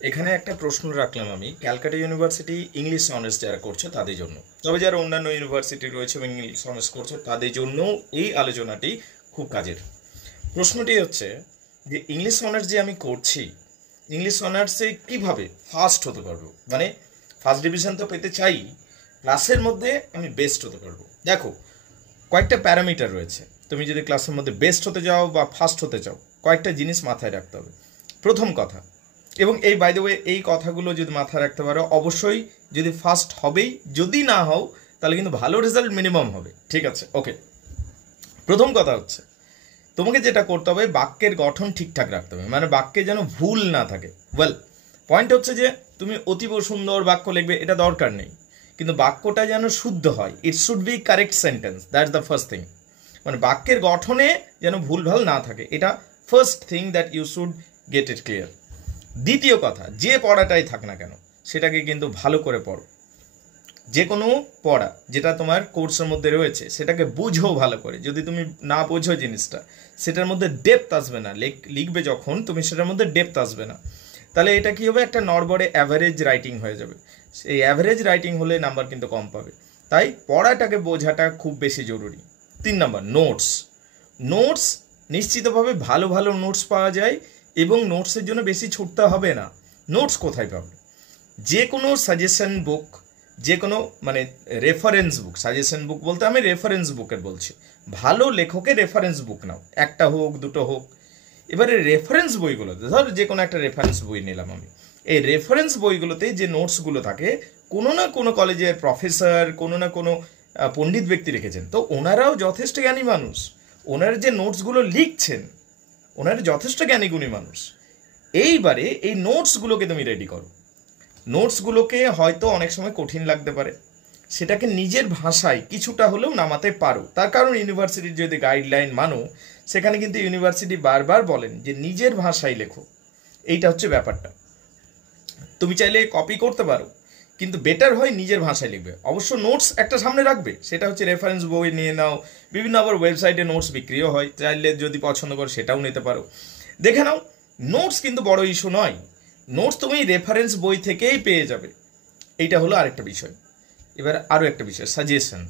এখানে একটা প্রশ্ন রাখলাম আমি ক্যালকাটা ইউনিভার্সিটি ইংলিশ অনার্স যারা করছে তাদের জন্য, তবে যারা অন্যান্য ইউনিভার্সিটি রয়েছে এবং ইংলিশ অনার্স করছে তাদের জন্য এই আলোচনাটি খুব কাজের। প্রশ্নটি হচ্ছে যে ইংলিশ অনার্স যে আমি করছি, ইংলিশ অনার্সে কিভাবে ফার্স্ট হতে পারবো, মানে ফার্স্ট ডিভিশন তো পেতে চাই, ক্লাসের মধ্যে আমি বেস্ট হতে পারবো। দেখো, কয়েকটা প্যারামিটার রয়েছে। তুমি যদি ক্লাসের মধ্যে বেস্ট হতে চাও বা ফার্স্ট হতে চাও, কয়েকটা জিনিস মাথায় রাখতে হবে। প্রথম কথা, এবং এই বাই দ্য ওয়ে এই কথাগুলো যদি মাথায় রাখতে পারো, অবশ্যই যদি ফার্স্ট হবেই, যদি না হও তাহলে কিন্তু ভালো রেজাল্ট মিনিমাম হবে। ঠিক আছে, ওকে। প্রথম কথা হচ্ছে তোমাকে যেটা করতে হবে, বাক্যের গঠন ঠিকঠাক রাখতে হবে, মানে বাক্যে যেন ভুল না থাকে। ওয়েল, পয়েন্ট হচ্ছে যে তুমি অতীব সুন্দর বাক্য লিখবে এটা দরকার নেই, কিন্তু বাক্যটা যেন শুদ্ধ হয়। It should be correct sentence, that's the first thing. মানে বাক্যের গঠনে যেন ভুলভাল না থাকে, এটা first thing that you should get it clear. দ্বিতীয় কথা, যে পড়াটাই থাক না কেন সেটাকে কিন্তু ভালো করে পড়ো। যে কোনো পড়া যেটা তোমার কোর্সের মধ্যে রয়েছে সেটাকে বুঝো ভালো করে। যদি তুমি না বোঝো জিনিসটা, সেটার মধ্যে ডেপথ আসবে না। লিখবে যখন তুমি, সেটার মধ্যে ডেপথ আসবে না, তাহলে এটা কী হবে, একটা নড়বড়ে অ্যাভারেজ রাইটিং হয়ে যাবে। এই অ্যাভারেজ রাইটিং হলে নাম্বার কিন্তু কম পাবে। তাই পড়াটাকে বোঝাটা খুব বেশি জরুরি। 3 নম্বর, নোটস। নোটস নিশ্চিতভাবে ভালো ভালো নোটস পাওয়া যায় এবং নোটসের জন্য বেশি ছুটতে হবে না। নোটস কোথায় পাবে? যে কোনো সাজেশন বুক, যে কোনো মানে রেফারেন্স বুক, সাজেশন বুক বলতে আমি রেফারেন্স বুকের বলছি। ভালো লেখকের রেফারেন্স বুক নাও, একটা হোক দুটো হোক। এবারে রেফারেন্স বইগুলোতে, ধর যে কোনো একটা রেফারেন্স বই নিলাম আমি, এই রেফারেন্স বইগুলোতে যে নোটসগুলো থাকে, কোনো না কোনো কলেজের প্রফেসর, কোনো না কোনো পণ্ডিত ব্যক্তি রেখেছেন, তো ওনারাও যথেষ্ট জ্ঞানী মানুষ। ওনার যে নোটসগুলো লিখছেন, ওনারা যথেষ্ট জ্ঞানীগুণী মানুষ। এইবারে এই নোটসগুলোকে তুমি রেডি করো। নোটসগুলোকে হয়তো অনেক সময় কঠিন লাগতে পারে, সেটাকে নিজের ভাষায় কিছুটা হলেও নামাতে পারো। তার কারণ ইউনিভার্সিটির যদি গাইডলাইন মানো, সেখানে কিন্তু ইউনিভার্সিটি বারবার বলেন যে নিজের ভাষায় লেখো। এইটা হচ্ছে ব্যাপারটা। তুমি চাইলে কপি করতে পারো, কিন্তু বেটার হয় নিজের ভাষায় লিখবে। অবশ্য নোটস একটা সামনে রাখবে, সেটা হচ্ছে রেফারেন্স বই নিয়ে নাও। বিভিন্ন আবার ওয়েবসাইটে নোটস বিক্রিও হয়, চাইলে যদি পছন্দ করো সেটাও নিতে পারো, দেখে নাও। নোটস কিন্তু বড় ইস্যু নয়, নোটস তুমি রেফারেন্স বই থেকেই পেয়ে যাবে। এইটা হলো আরেকটা বিষয়। এবার আরও একটা বিষয়, সাজেশন।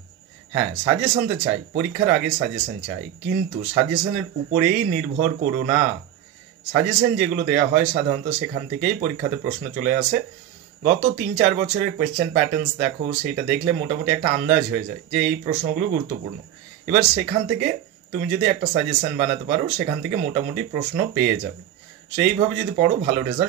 হ্যাঁ, সাজেশন তো চাই, পরীক্ষার আগে সাজেশন চাই, কিন্তু সাজেশনের উপরেই নির্ভর করো না। সাজেশন যেগুলো দেওয়া হয় সাধারণত সেখান থেকেই পরীক্ষাতে প্রশ্ন চলে আসে। গত 3-4 বছরের কোয়েশ্চেন প্যাটার্নস দেখো, সেইটা দেখলে মোটামুটি একটা আন্দাজ হয়ে যায় যে এই প্রশ্নগুলো গুরুত্বপূর্ণ। এবার সেখান থেকে তুমি যদি একটা সাজেশন বানাতে পারো, সেখান থেকে মোটামুটি প্রশ্ন পেয়ে যাবে। সেইভাবে যদি পড়ো, ভালো রেজাল্ট